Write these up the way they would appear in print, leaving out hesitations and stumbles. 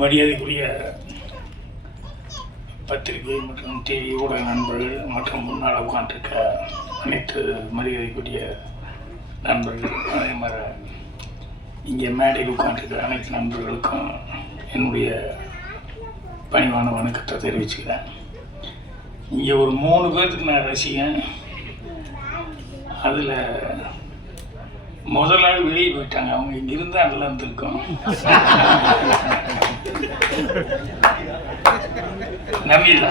மரியாதைக்குரிய பத்திரிகை மற்றும் டிவி ஊடக நண்பர்கள் மற்றும் முன்னால் உட்காந்துருக்க அனைத்து மரியாதைக்குரிய நண்பர்கள், அதே மாதிரி இங்கே மேடையில் உட்காந்துருக்க அனைத்து நண்பர்களுக்கும் என்னுடைய பணிவான வணக்கத்தை தெரிவிச்சுக்கிறேன். இங்கே ஒரு 3 பேர்த்துக்கு நான் ரசிகன். அதில் முதல் ஆள் வெளியே போயிட்டாங்க. அவங்க இங்கே இருந்தால் நல்லா இருந்திருக்கும். நம்பிதா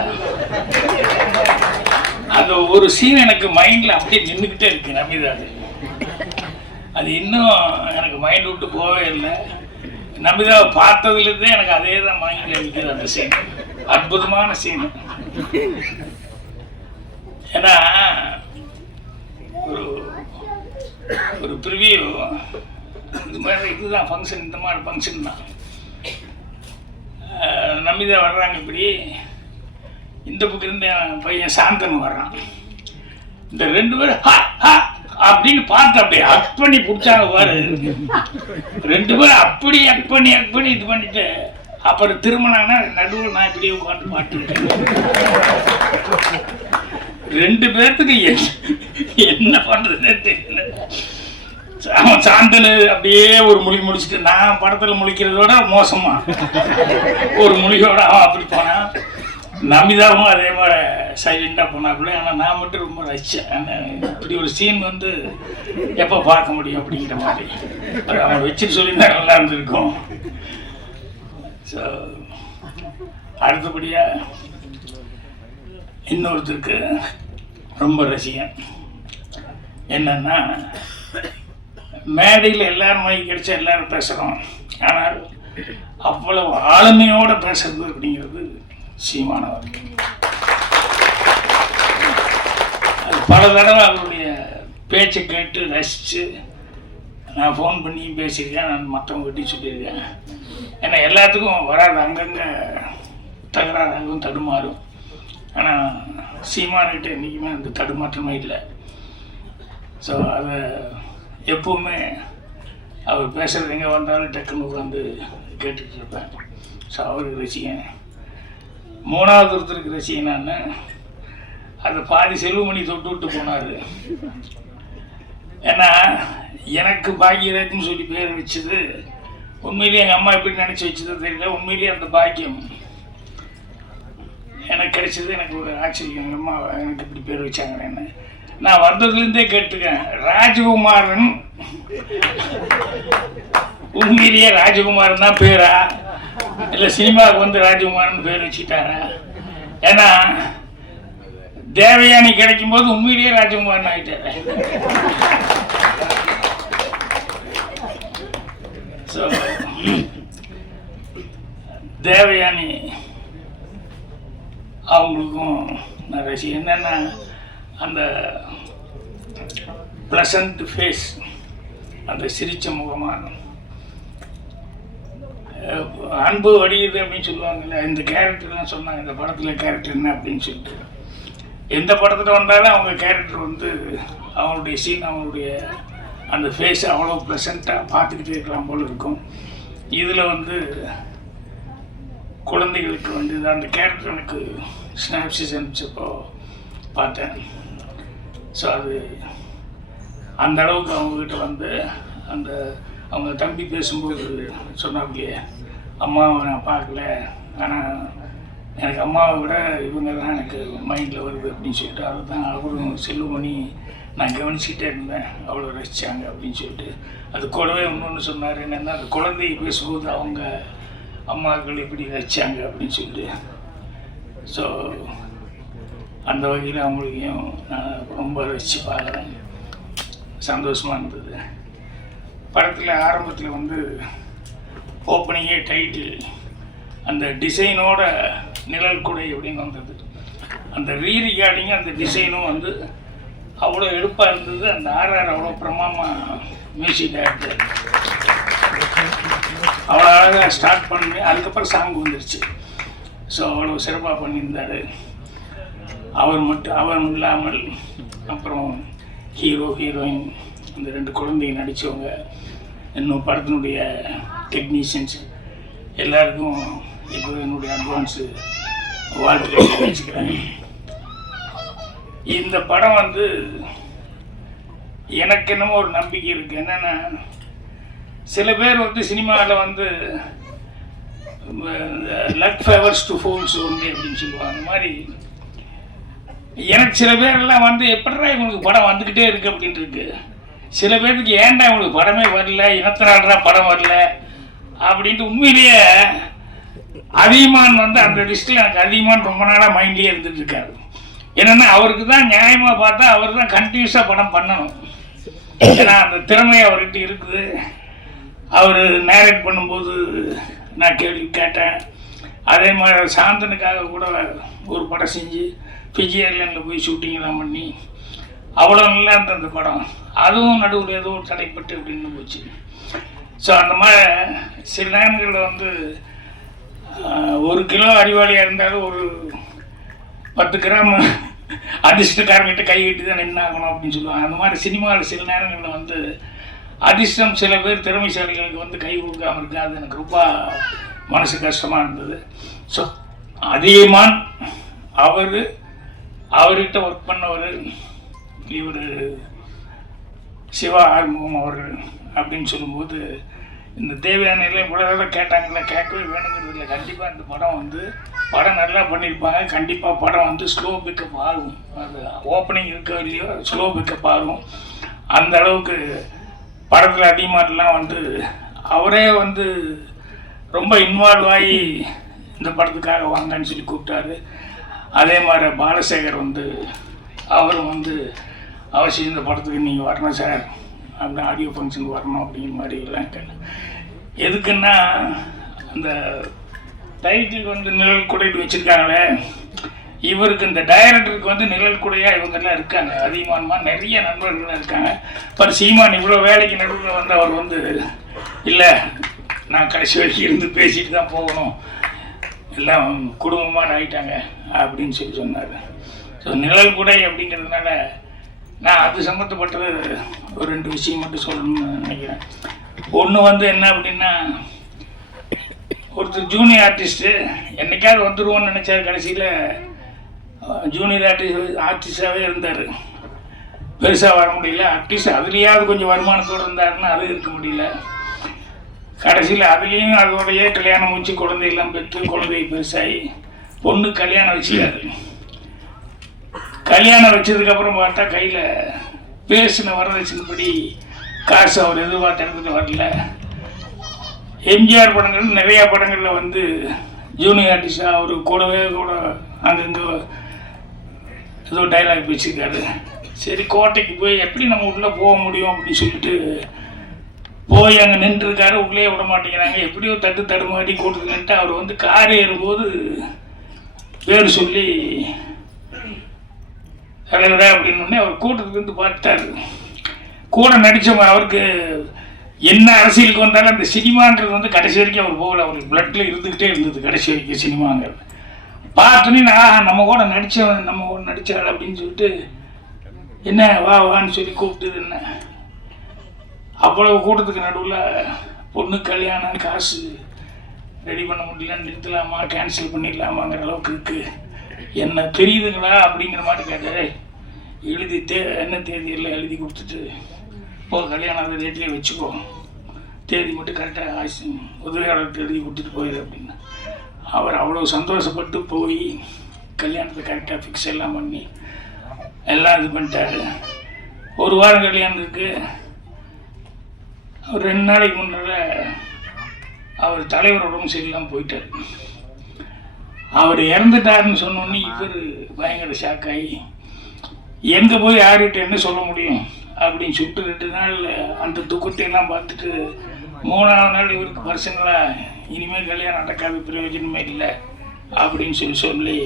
அந்த ஒரு சீன் எனக்கு மைண்டில் அப்படியே நின்றுக்கிட்டே இருக்கு. நம்பிதா அது இன்னும் எனக்கு மைண்ட் விட்டு போகவே இல்லை. நம்பிதாவை பார்த்ததுலேருந்தே எனக்கு அதே தான் மைண்டில் இருக்குது. அந்த சீன் அற்புதமான சீன். ஏன்னா ஒரு ப்ரிவியூ இது மாதிரி இதுதான் ஃபங்க்ஷன், இந்த மாதிரி ஃபங்க்ஷன் தான். நம்பிதா வர்றாங்க. இப்படி இந்த பக்கம் இருந்து என் பையன் சாந்தன் வர்றான். இந்த 2 பேரும் அப்படின்னு பார்த்து அப்படியே அக்ட் பண்ணி பிடிச்சாங்க பாரு. 2 பேரும் அப்படி அக்ட் பண்ணி இது பண்ணிட்டு அப்புறம் திரும்பினாங்கன்னா நடுவில் நான் இப்படியே உட்காந்து பாட்டுருக்கேன். 2 பேர்த்துக்கு என்ன பண்ணுறதுன்னு தெரியல. அவன் சாந்தல் அப்படியே ஒரு மொழி முடிச்சுட்டு, நான் படத்தில் முழிக்கிறதோட மோசமா ஒரு மொழியோட அவன் அப்படி போனான். நம்பிதாவும் அதே மாதிரி சைலண்டாக போனாப்புல. ஆனால் நான் மட்டும் ரொம்ப ரசித்தேன். இப்படி ஒரு சீன் வந்து எப்போ பார்க்க முடியும் அப்படிங்கிற மாதிரி அவன் வச்சுட்டு சொல்லியிருந்தா நல்லா இருந்திருக்கும். ஸோ அடுத்தபடியாக இன்னொருத்தருக்கு ரொம்ப ரசிகன். என்னன்னா, மேடையில் எல்லாரும் மைக்கு கிடைச்சா எல்லாரும் பேசுகிறோம். ஆனால் அவ்வளவு ஆளுமையோடு பேசுறது அப்படிங்கிறது சீமானவர். அது பல தடவை அவருடைய பேச்சை கேட்டு ரசித்து நான் ஃபோன் பண்ணி பேசியிருக்கேன். நான் மற்றவங்ககிட்டையும் சொல்லியிருக்கேன். ஏன்னா எல்லாத்துக்கும் வராது, அங்கங்கே தகராறாகவும் தடுமாறும். ஆனால் சீமான்கிட்ட என்றைக்குமே அந்த தடுமாற்றமே இல்லை. ஸோ அதை எப்போவுமே அவர் பேசுகிறது எங்கே வந்தாலும் டக்குன்னு உட்காந்து கேட்டுட்டு இருப்பேன். ஸோ அவருக்கு ரசிகன். 3வது ஒருத்தருக்கு ரசிகன். நான் அதை பாதி செல்வமணி தொட்டு விட்டு போனார். ஏன்னா எனக்கு பாக்கியராஜ்னு சொல்லி பேர் வச்சது உண்மையிலேயே எங்கள் அம்மா எப்படி நினச்சி வச்சது தெரியல. உண்மையிலேயே அந்த பாக்கியம் எனக்கு கிடைச்சது எனக்கு ஒரு ஆச்சரியம். எங்கள் அம்மா எனக்கு இப்படி பேர் வச்சாங்கன்னு நான் வந்ததுலேருந்தே கேட்டுருக்கேன். ராஜகுமாரன் உண்மையிலேயே ராஜகுமாரன் தான் பேரா, இல்லை சினிமாவுக்கு வந்து ராஜகுமாரன் பேர் வச்சுட்டாரா? ஏன்னா தேவயானி கிடைக்கும் போது உண்மையிலேயே ராஜகுமாரன் ஆகிட்டாரு. ஸோ தேவயானி அவங்களுக்கும் நான் ரசிகன். என்னென்னா அந்த ப்ளசண்ட் ஃபேஸ், அந்த சிரிச்ச முகமாக அன்பு வடியுது அப்படின்னு சொல்லுவாங்கல்ல. இந்த கேரக்டர்லாம் சொன்னாங்க, இந்த படத்தில் கேரக்டர் என்ன அப்படின்னு சொல்லிட்டு. எந்த படத்தில் வந்தாலும் அவங்க கேரக்டர் வந்து அவங்களுடைய சீன், அவங்களுடைய அந்த ஃபேஸ் அவ்வளோ ப்ளசண்ட்டாக பார்த்துக்கிட்டே இருக்கலாம் போல் இருக்கும். இதில் வந்து குழந்தைகளுக்கு வந்து அந்த கேரக்டர் எனக்கு ஸ்னாப்சிஸ் அனுப்பிச்சப்போ பார்த்தேன். ஸோ அது அந்த அளவுக்கு அவங்கக்கிட்ட வந்து அந்த அவங்க தம்பி பேசும்போது சொன்னாங்களே, அம்மாவை நான் பார்க்கல, ஆனால் எனக்கு அம்மாவை விட இவங்க தான் எனக்கு மைண்டில் வருது அப்படின்னு சொல்லிட்டு அதை தான் அவரும் செல்வமணி நான் கவனிச்சுக்கிட்டே இருந்தேன். அவ்வளோ ரசித்தாங்க அப்படின்னு சொல்லிட்டு. அது கூடவே இன்னொன்று சொன்னார். என்னென்னா, அந்த குழந்தைய பேசும்போது அவங்க அம்மாக்கள் எப்படி ரசித்தாங்க அப்படின்னு சொல்லிட்டு. ஸோ அந்த வகையில் அவங்களையும் நான் ரொம்ப ரசித்து பார்க்குறேன். சந்தோஷமாக இருந்தது. படத்தில் ஆரம்பத்தில் வந்து ஓப்பனிங்கே டைட்டில் அந்த டிசைனோட நிழல் குடை அப்படின்னு வந்தது. அந்த ரீரிகார்டிங் அந்த டிசைனும் வந்து அவ்வளோ எடுப்பாக இருந்தது. அந்த ஆர்ஆர் அவ்வளோ பிரமாதமாக மியூசிக் டைரக்டர் அவ்வளோ அழகாக ஸ்டார்ட் பண்ணி அதுக்கப்புறம் சாங் வந்துருச்சு. ஸோ அவ்வளோ சிறப்பாக பண்ணியிருந்தார். அவர் இல்லாமல் அப்புறம் ஹீரோ ஹீரோயின் அந்த 2 குழந்தைங்க நடித்தவங்க, இன்னும் படத்தினுடைய டெக்னீஷியன்ஸ் எல்லாருக்கும் இப்போ என்னுடைய அட்வான்ஸு வாழ்த்துக்களை தெரிவிச்சுக்கிறேன். இந்த படம் வந்து எனக்கு என்னமோ ஒரு நம்பிக்கை இருக்குது. என்னென்னா, சில பேர் வந்து சினிமாவில் வந்து லக் ஃபேவர்ஸ் டு ஃபோல்ஸ் ஒன்று அப்படின்னு சொல்லுவாங்க. அந்த மாதிரி எனக்கு சில பேரெல்லாம் வந்து எப்படிடா இவங்களுக்கு படம் வந்துக்கிட்டே இருக்குது அப்படின்ட்டு இருக்கு. சில பேருக்கு ஏன்டா இவங்களுக்கு படமே வரல, இனத்தினால்தான் படம் வரல அப்படின்ட்டு உண்மையிலேயே அதிகமான் வந்து அந்த லிஸ்ட்டில் எனக்கு அதிகமான் ரொம்ப நாளாக மைண்ட்லேயே இருந்துட்டு இருக்காரு. என்னென்னா, அவருக்கு தான் நியாயமாக பார்த்தா அவர் தான் கண்டினியூஸாக படம் பண்ணணும். ஏன்னா அந்த திறமை அவர்கிட்ட இருக்குது. அவர் நேரேட் பண்ணும்போது நான் கேள்வி கேட்டேன். அதே மாதிரி சாந்தனுக்காக கூட ஒரு படம் செஞ்சு ஃபிஜி ஏர்லைனில் போய் ஷூட்டிங்லாம் பண்ணி அவ்வளோ நல்லா இருந்த அந்த படம், அதுவும் நடுவில் ஏதோ தடைப்பட்டு அப்படின்னு போச்சு. ஸோ அந்த மாதிரி சில நேரங்களில் வந்து 1 கிலோ அறிவாளியாக இருந்தாலும் ஒரு 10 கிராம் அதிர்ஷ்டக்காரங்கிட்ட கை கட்டி தான் நின்னாகணும் அப்படின்னு சொல்லுவாங்க. அந்த மாதிரி சினிமாவில் சில நேரங்களில் வந்து அதிர்ஷ்டம் சில பேர் திறமைசாலிகளுக்கு வந்து கை கொடுக்காமல் இருக்கு. அது எனக்கு ரொம்ப மனசு கஷ்டமாக இருந்தது. ஸோ அதிகமான் அவர்கிட்ட ஒர்க் பண்ணவர் இவர் சிவா ஆறுமுகம் அவர்கள் அப்படின்னு சொல்லும்போது, இந்த தேவையான நிலை இவ்வளோ கேட்டாங்கல்ல, கேட்கவே வேணுங்கிறது இல்லை. கண்டிப்பாக இந்த படம் வந்து படம் நல்லா பண்ணியிருப்பாங்க. கண்டிப்பாக படம் வந்து ஸ்லோ பிக்கப் ஆகும். அது ஓப்பனிங் இருக்கோ இல்லையோ ஸ்லோ பிக்கப் ஆகும். அந்த அளவுக்கு படத்தில் அதிகமாகலாம் வந்து அவரே வந்து ரொம்ப இன்வால்வ் ஆகி இந்த படத்துக்காக வாங்கன்னு சொல்லி கூப்பிட்டாரு. அதே மாதிரி பாலசேகர் வந்து அவரும் வந்து அவசியம் இந்த படத்துக்கு நீங்கள் வரணும் சார், அந்த ஆடியோ ஃபங்க்ஷனுக்கு வரணும் அப்படிங்கிற மாதிரி எல்லாம் கேட்டேன். எதுக்குன்னா, அந்த டைட்டில் வந்து நிழல் குடையிட்டு வச்சுருக்காங்களே, இவருக்கு இந்த டைரக்டருக்கு வந்து நிழல் குடையாக இவங்கெல்லாம் இருக்காங்க. அதிகமாக நிறைய நண்பர்கள்லாம் இருக்காங்க. இப்போ சீமான் இவ்வளோ வேலைக்கு நடுவில் வந்து அவர் வந்து இல்லை நான் கடைசி வரைக்கும் இருந்து பேசிட்டு தான் போகணும், எல்லாம் குடும்பமாக ஆகிட்டாங்க அப்படின்னு சொல்லி சொன்னார். ஸோ நிழல் குடை அப்படிங்கிறதுனால நான் அது சம்மந்தப்பட்டது ஒரு 2 விஷயம் மட்டும் சொல்லணும்னு நினைக்கிறேன். ஒன்று வந்து என்ன அப்படின்னா, ஒருத்தர் ஜூனியர் ஆர்டிஸ்ட்டு என்றைக்காவது வந்துடுவோன்னு நினச்சார். கடைசியில் ஜூனியர் ஆர்டிஸ்டாகவே இருந்தார். பெருசாக வர முடியல. அட்லீஸ்ட் அதுலேயாவது கொஞ்சம் வருமானத்தோடு இருந்தாருன்னா அது இருக்க முடியல. கடைசியில் அதுலேயும் அதோடையே கல்யாணம் முடிச்சு குழந்தையெல்லாம் பெற்று குழந்தை பெருசாகி பொண்ணு கல்யாணம் வச்சுக்காரு. கல்யாணம் வச்சதுக்கப்புறம் பார்த்தா கையில் பேசின வரதட்சணைப்படி காசு அவர் எதிர்பார்த்த இடத்துல வரல. எம்ஜிஆர் படங்கள் நிறையா படங்களில் வந்து ஜூனியர் ஆர்டிஸ்டாக அவர் கூடவே கூட அங்கங்கே ஏதோ டைலாக் பேசியிருக்காரு. சரி, கோட்டைக்கு போய் எப்படி நம்ம உள்ளே போக முடியும் அப்படின்னு சொல்லிட்டு போய் அங்கே நின்றுருக்காரு. உள்ளே விட மாட்டேங்கிறாங்க. எப்படியோ தடுமாடி கூட்டத்தில் நின்று அவர் வந்து கார் ஏறும்போது பேர் சொல்லி தலைவரா அப்படின்னு அவர் கூட்டத்துலேருந்து பார்த்தாரு. கூட நடித்தவங்க அவருக்கு என்ன அரசியலுக்கு வந்தாலும் அந்த சினிமான்றது வந்து கடைசி வரைக்கும் அவர் போகல. அவருக்கு பிளட்டில் இருந்துக்கிட்டே இருந்தது கடைசி வரைக்கும் சினிமாங்கிறது. பார்த்தோன்னே நான் நம்ம கூட நடித்தாள் அப்படின்னு சொல்லிட்டு என்ன வான்னு சொல்லி கூப்பிட்டது. என்ன அவ்வளவு கூட்டத்துக்கு நடுவில் பொண்ணு கல்யாணம், காசு ரெடி பண்ண முடியல, நிறுத்தலாமா கேன்சல் பண்ணிடலாமாங்கிற அளவுக்கு இருக்குது. என்ன தெரியுதுங்களா அப்படிங்கிற மாதிரி கேட்டாரு. எழுதி என்ன தேதியெல்லாம் எழுதி கொடுத்துட்டு கல்யாணம் அந்த டேட்லேயே வச்சுக்கோ, தேதி மட்டும் கரெக்டாக உதவியாளர்கிட்ட எழுதி கொடுத்துட்டு போயிடு அப்படின்னு. அவர் அவ்வளோ சந்தோஷப்பட்டு போய் கல்யாணத்தை கரெக்டாக ஃபிக்ஸ் எல்லாம் பண்ணி எல்லாம் இது பண்ணிட்டாரு. 1 வாரம் கல்யாணம் இருக்குது. ஒரு 2 நாளைக்கு முன்னால் அவர் தலைவர் உடம்பு சரியில்லாமல் போயிட்டார். அவர் இறந்துட்டாருன்னு சொன்னோன்னே இவர் பயங்கர ஷாக்காகி எங்கே போய் யார்கிட்ட என்ன சொல்ல முடியும் அப்படின்னு சொல்லிட்டு 2 நாள் அந்த துக்கத்தையெல்லாம் பார்த்துட்டு 3ஆவது நாள் இவருக்கு பர்சனலாக இனிமேல் கல்யாணம் நடக்காத பிரயோஜனமே இல்லை அப்படின்னு சொல்லி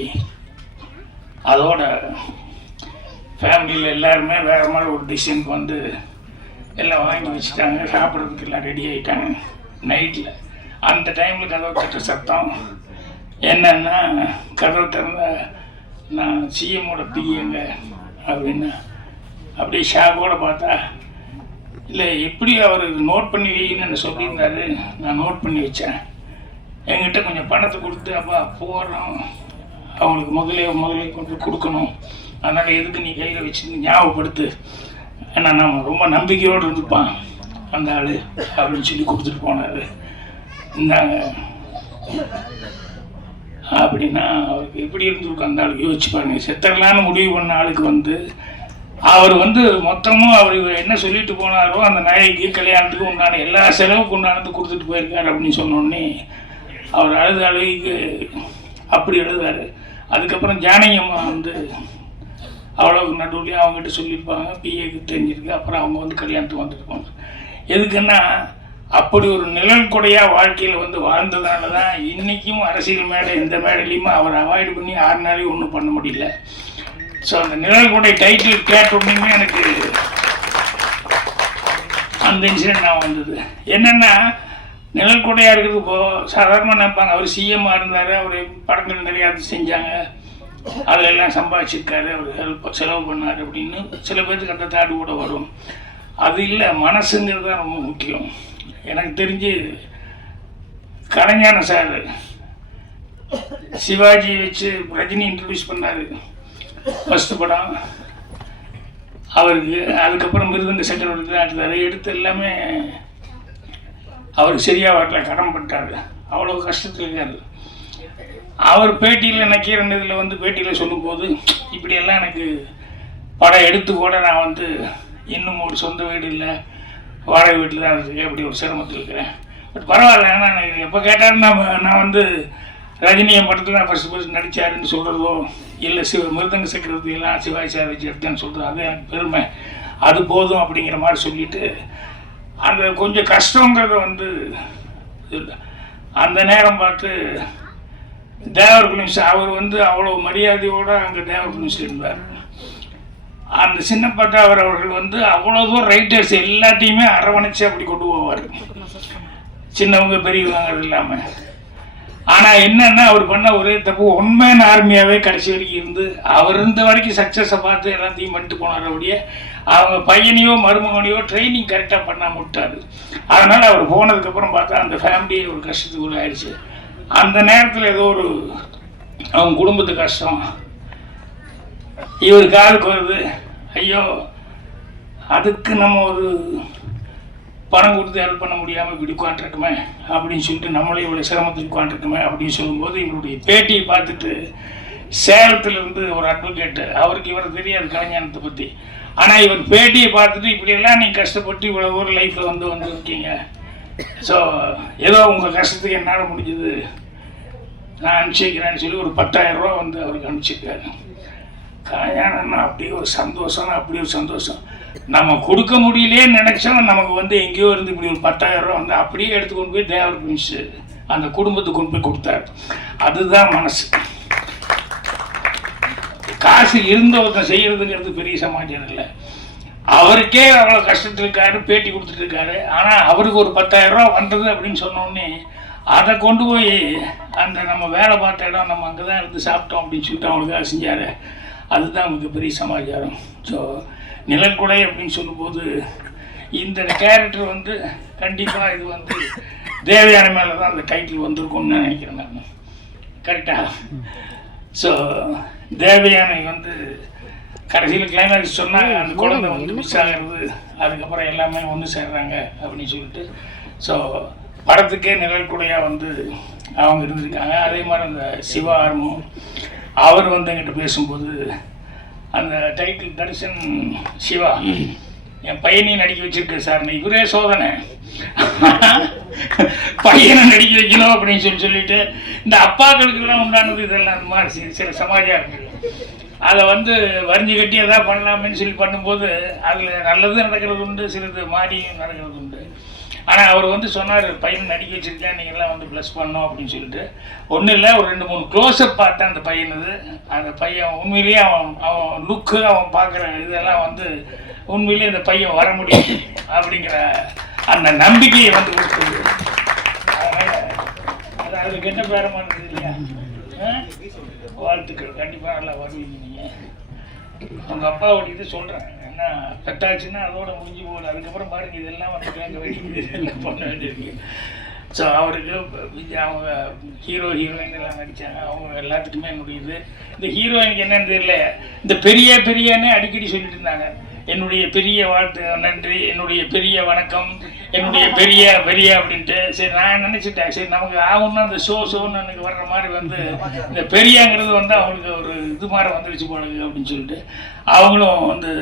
அதோட ஃபேமிலியில் எல்லாருமே வேறு மாதிரி ஒரு டிசிஷனுக்கு வந்து எல்லாம் வாங்கி வச்சுட்டாங்க. சாப்பிட்றதுக்கு எல்லாம் ரெடி ஆகிட்டாங்க. நைட்டில் அந்த டைமில் கதவு தட்டுற சத்தம் என்னன்னா, கதவு திறந்த நான் சிஎம்மோட பிஏங்க அப்படின்னா அப்படியே ஷாக்கோடு பார்த்தா, இல்லை எப்படி அவர் நோட் பண்ணி வைன்னு சொல்லியிருந்தாரு. நான் நோட் பண்ணி வச்சேன். என்கிட்ட கொஞ்சம் பணத்தை கொடுத்து அப்பா போடுறோம், அவங்களுக்கு முதலே கொண்டு கொடுக்கணும், அதனால் எதுக்கு நீ கையில் வச்சு ஞாபகப்படுத்து, ஏன்னா நம்ம ரொம்ப நம்பிக்கையோடு இருந்துப்பான் அந்த ஆள் அப்படின்னு சொல்லி கொடுத்துட்டு போனார். இந்தாங்க அப்படின்னா அவருக்கு எப்படி இருந்திருக்கும் அந்த ஆளுக்கு யோசிச்சு பாருங்க. செத்தரலான்னு முடிவு பண்ண ஆளுக்கு வந்து அவர் வந்து மொத்தமும் அவர் என்ன சொல்லிட்டு போனாரோ அந்த நாய்க்கு கல்யாணத்துக்கு உண்டான எல்லா செலவுக்கு உண்டானது கொடுத்துட்டு போயிருக்காரு அப்படின்னு சொன்னோடனே அவர் அழுகைக்கு அப்படி எழுதாரு. அதுக்கப்புறம் ஜானகி அம்மா வந்து அவ்வளோக்கு நடுவுலையே அவங்ககிட்ட சொல்லியிருப்பாங்க, பிஏக்கு தெரிஞ்சிருக்கு, அப்புறம் அவங்க வந்து கல்யாணத்துக்கு வந்துருப்பாங்க. எதுக்குன்னா அப்படி ஒரு நிழல் கொடையாக வாழ்க்கையில் வந்து வாழ்ந்ததுனால தான் இன்றைக்கும் அரசியல் மேடை எந்த மேடையிலையுமே அவர் அவாய்டு பண்ணி 6 நாளையும் ஒன்றும் பண்ண முடியல. ஸோ அந்த நிழல் கொடை டைட்டில் கேட்ட உடனே எனக்கு அந்த இன்சிடென்ட் நான் வந்தது. என்னென்னா நிழல் கொடையாக இருக்கிறது இப்போது சாதாரணமாக நினைப்பாங்க, அவர் சிஎம்மாக இருந்தார், அவர் படங்கள் நிறையா செஞ்சாங்க, அதிலெல்லாம் சம்பாதிச்சிருக்காரு, அவர் செலவு பண்ணார் அப்படின்னு சில பேருக்கு அந்த தாடு கூட வரும். அது இல்லை, மனசுங்கிறது தான் ரொம்ப முக்கியம். எனக்கு தெரிஞ்சு கலைஞான சார் சிவாஜி வச்சு ரஜினி இன்ட்ரடியூஸ் பண்ணார் ஃபஸ்ட்டு படம் அவருக்கு. அதுக்கப்புறம் மிருதங்க சக்கரவர்த்தி தான் எடுத்தார். எடுத்து எல்லாமே அவருக்கு சரியாக வரல, கடன் பட்டார், அவ்வளோ கஷ்டத்தில் இருக்கார். அவர் பேட்டியில் நக்கீரன் இதில் வந்து பேட்டியில் சொல்லும்போது இப்படியெல்லாம் எனக்கு படம் எடுத்து கூட நான் வந்து இன்னும் ஒரு சொந்த வீடு இல்லை, வாடகை வீட்டில் தான் இருக்கேன், அப்படி ஒரு சிரமத்தில் இருக்கிறேன். பட் பரவாயில்ல, ஏன்னா எனக்கு எப்போ கேட்டாலும் நான் வந்து ரஜினியை படத்தில் நான் ஃபஸ்ட்டு நடித்தாருன்னு சொல்கிறதோ இல்லை மிருதங்க சக்கரவர்த்தியெல்லாம் சிவாஜி சார் வச்சு எடுத்தேன்னு சொல்கிறது அது எனக்கு பெருமை, அது போதும் அப்படிங்கிற மாதிரி சொல்லிவிட்டு அந்த கொஞ்சம் கஷ்டங்கிறத வந்து அந்த நேரம் பார்த்து தேவர் ஃபிலிம்ஸ் அவர் வந்து அவ்வளோ மரியாதையோடு அங்கே தேவர் ஃபிலிம்ஸில் இருந்தார். அந்த சின்னப்பட்ட அவர்கள் வந்து அவ்வளோ தூரம் ரைட்டர்ஸ் எல்லாத்தையுமே அரவணைச்சு அப்படி கொண்டு போவார், சின்னவங்க பெரியவங்க இல்லாமல். ஆனால் என்னென்னா அவர் பண்ண ஒரே தப்பு, உண்மையான ஆர்மியாகவே கடைசி வரைக்கும் இருந்து அவர் இருந்த வரைக்கும் சக்ஸஸை பார்த்து எல்லாத்தையும் பண்ணிட்டு போனார். அப்படியே அவங்க பையனையோ மருமகனையோ ட்ரைனிங் கரெக்டாக பண்ணாமல் விட்டார். அதனால் அவர் போனதுக்கப்புறம் பார்த்தா அந்த ஃபேமிலியே ஒரு கஷ்டத்துக்குள்ள ஆயிடுச்சு. அந்த நேரத்தில் ஏதோ ஒரு அவங்க குடும்பத்து கஷ்டம் இவர் காலுக்கு வருது, ஐயோ அதுக்கு நம்ம ஒரு பணம் கொடுத்து ஹெல்ப் பண்ண முடியாமல் இப்படி உட்காந்துருக்குமே அப்படின்னு சொல்லிட்டு நம்மளே இவ்வளோ சிரமத்துக்கு உட்காந்துருக்குமே அப்படின்னு சொல்லும்போது இவருடைய பேட்டியை பார்த்துட்டு சேலத்தில் இருந்து ஒரு அட்வொகேட்டு, அவருக்கு இவர் தெரியாது கலைஞானத்தை பற்றி, ஆனால் இவர் பேட்டியை பார்த்துட்டு இப்படியெல்லாம் நீங்கள் கஷ்டப்பட்டு இவ்வளோ ஒரு லைஃப்பில் வந்துருக்கீங்க, ஸோ ஏதோ உங்கள் கஷ்டத்துக்கு என்னால் முடிஞ்சது நான் அனுப்பிச்சிக்கிறேன்னு சொல்லி ஒரு 10,000 ரூபா வந்து அவருக்கு அனுப்பிச்சிருக்காரு. கல்யாணம்னா அப்படியே ஒரு சந்தோஷம்னா அப்படியே ஒரு சந்தோஷம். நம்ம கொடுக்க முடியலேன்னு நினச்சோம், நமக்கு வந்து எங்கேயோ இருந்து இப்படி ஒரு 10,000 ரூபா வந்து அப்படியே எடுத்துக்கொண்டு போய் தேவர் ஃபிலிம்ஸ் அந்த குடும்பத்துக்கு கொண்டு போய் கொடுத்தாரு. அதுதான் மனசு. காசு இருந்த ஒருத்தன் செய்கிறதுங்கிறது பெரிய சமாச்சாரம் இல்லை. அவருக்கே அவ்வளோ கஷ்டத்தில் இருக்காரு, பேட்டி கொடுத்துட்டு இருக்காரு. ஆனால் அவருக்கு ஒரு 10,000 ரூபா வந்தது அப்படின்னு சொன்னோடனே அதை கொண்டு போய் அந்த நம்ம வேலை பார்த்த இடம் நம்ம அங்கே தான் இருந்து சாப்பிட்டோம் அப்படின்னு சொல்லிட்டு அவங்களுக்காக செஞ்சார். அதுதான் மிகப்பெரிய சமாச்சாரம். ஸோ நிழல்குடை அப்படின்னு சொல்லும்போது இந்த கேரக்டர் வந்து கண்டிப்பாக இது வந்து தேவயானை மேலே தான் அந்த டைட்டில் வந்திருக்கும்னு நினைக்கிறேன் நான். கரெக்டாக? ஸோ தேவயானை வந்து கடைசியில் கிளைமேக்ஸ் சொன்னால் அந்த குழந்தை வந்து மிஸ் ஆகிறது, அதுக்கப்புறம் எல்லாமே ஒன்று சேர்றாங்க அப்படின்னு சொல்லிட்டு. ஸோ படத்துக்கே நிழல்குடையாக வந்து அவங்க இருந்திருக்காங்க. அதே மாதிரி அந்த சிவா ஆர்மும் அவர் வந்து என்கிட்ட பேசும்போது அந்த டைட்டில் தரிசன் சிவா என் பையனையும் நடிக்க வச்சிருக்கேன் சார், இவரே சோதனை பையனை நடிக்க வைக்கணும் அப்படின்னு சொல்லிட்டு இந்த அப்பாக்களுக்கெல்லாம் உண்டானது இதெல்லாம் அந்த மாதிரி சில சமாச்சாரங்கள் அதை வந்து வரிஞ்சு கட்டி எதாவது பண்ணலாமேன்னு சொல்லி பண்ணும்போது அதில் நல்லது நடக்கிறது உண்டு, சிலது மாறியும் நடக்கிறது உண்டு. ஆனால் அவர் வந்து சொன்னார், பையனை நடிக்க வச்சுருக்கேன், நீங்கள்லாம் வந்து ப்ளஸ் பண்ணோம் அப்படின்னு சொல்லிட்டு. ஒன்றும் இல்லை, ஒரு 2-3 க்ளோஸ்அப் பார்த்தேன் அந்த பையனது. அந்த பையன் உண்மையிலேயே அவன் லுக்கு, அவன் பார்க்குற இதெல்லாம் வந்து உண்மையிலேயே இந்த பையன் வர முடியும் அப்படிங்கிற அந்த நம்பிக்கையை வந்து கொடுத்தது. அதனால் அது அதில் கெட்ட பேரமானது இல்லையா? வாழ்த்துக்கள், கண்டிப்பாக நல்லா வருவீங்க நீங்கள். அவங்க அப்பாவோட இது சொல்கிறேன், ஏன்னா பெட்டாச்சுன்னா அதோட முடிஞ்சு போகல, அதுக்கப்புறம் பாருங்கள் இதெல்லாம் வந்து கேட்க வேண்டியது, இதெல்லாம் பண்ண வேண்டியிருக்கு. ஸோ அவருக்கு அவங்க ஹீரோயின் எல்லாம் நடித்தாங்க, அவங்க எல்லாத்துக்குமே என்னுடைய இது. இந்த ஹீரோயினுக்கு என்னன்னு தெரியல, இந்த பெரியன்னு அடிக்கடி சொல்லிட்டு இருந்தாங்க. என்னுடைய பெரிய வாழ்த்து, நன்றி, என்னுடைய பெரிய வணக்கம், என்னுடைய பெரிய அப்படின்ட்டு. சரி நான் நினச்சிட்டேன், சரி நமக்கு ஆகும்னா அந்த ஷோன்னு எனக்கு வர்ற மாதிரி வந்து இந்த பெரியங்கிறது வந்து அவங்களுக்கு ஒரு இது மாதிரி வந்துருச்சு போல அப்படின்னு சொல்லிட்டு அவங்களும் வந்து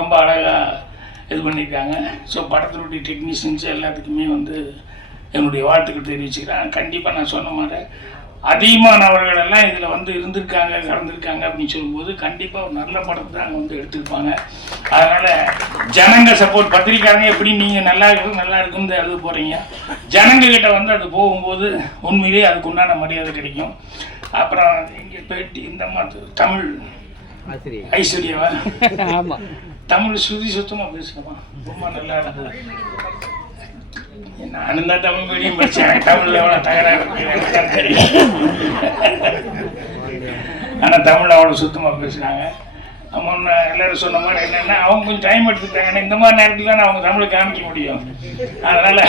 ரொம்ப அழகாக இது பண்ணியிருக்காங்க. ஸோ படத்தினுடைய டெக்னீஷியன்ஸ் எல்லாத்துக்குமே வந்து என்னுடைய வாழ்த்துக்கள் தெரிவிச்சுக்கிறேன். கண்டிப்பாக நான் சொன்ன மாதிரி அதிகமானவர்களெல்லாம் இதில் வந்து இருந்திருக்காங்க, கலந்துருக்காங்க அப்படின்னு சொல்லும்போது கண்டிப்பாக ஒரு நல்ல படத்தை தான் வந்து எடுத்திருப்பாங்க. அதனால் ஜனங்க சப்போர்ட், பத்திரிக்காரங்க எப்படி நீங்கள் நல்லா இருக்குன்னு எழுத போகிறீங்க, ஜனங்கக்கிட்ட வந்து அது போகும்போது உண்மையிலேயே அதுக்கு உண்டான மரியாதை கிடைக்கும். அப்புறம் இங்கே பேட்டி இந்த மாதிரி தமிழ் ஐஸ்வர்யாவா, ஆமாம், தமிழ் சுத்தமாக பேசுகிறோமா, ரொம்ப நல்லா இருந்தது. நானும் தான் தமிழ் மீடியம் படித்தேன், தமிழில் எவ்வளோ தகராறு இருக்கு தெரியும். ஆனால் தமிழ் அவ்வளோ சுத்தமாக பேசுனாங்க. முன்ன எல்லோரும் சொன்ன மாதிரி என்னென்னா அவங்க கொஞ்சம் டைம் எடுத்துக்கிட்டாங்க. இந்த மாதிரி நேரத்தில் தான் அவங்க தமிழை காமிக்க முடியும். அதனால்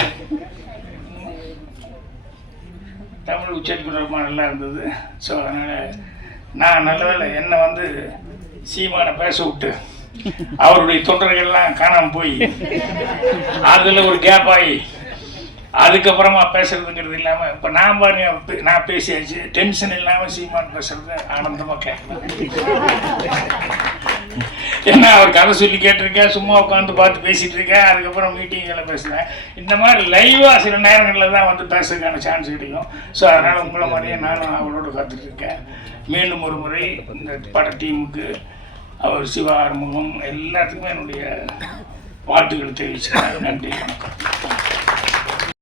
தமிழ் உச்சரிப்பு ரொம்ப நல்லா இருந்தது. ஸோ அதனால் நான் நல்லதில்லை, என்னை வந்து சீமானை பேச விட்டு அவருடைய தொண்டர்கள்லாம் காணாமல் போய் அதில் ஒரு கேப் ஆகி அதுக்கப்புறமா பேசுறதுங்கிறது இல்லாமல் இப்போ நான் பாருங்க, நான் பேசியாச்சு, டென்ஷன் இல்லாமல் சீமான் பேசுறது ஆனந்தமாக கேட்கலாம். ஏன்னா அவர் கதை சொல்லி கேட்டிருக்கேன், சும்மா உட்காந்து பார்த்து பேசிகிட்டு இருக்கேன், அதுக்கப்புறம் மீட்டிங்கில் பேசுகிறேன். இந்த மாதிரி லைவாக சில நேரங்களில் தான் வந்து பேசுறதுக்கான சான்ஸ் கிடைக்கும். ஸோ அதனால் உங்களை மாதிரியே நானும் அவளோட காத்துட்ருக்கேன். மீண்டும் ஒரு முறை இந்த பட டீமுக்கு, அவர் சிவா ஆறுமுகம் எல்லாத்துக்குமே என்னுடைய வாழ்த்துக்கள் தெரிவிச்சுக்கிறேன். நன்றி, வணக்கம்.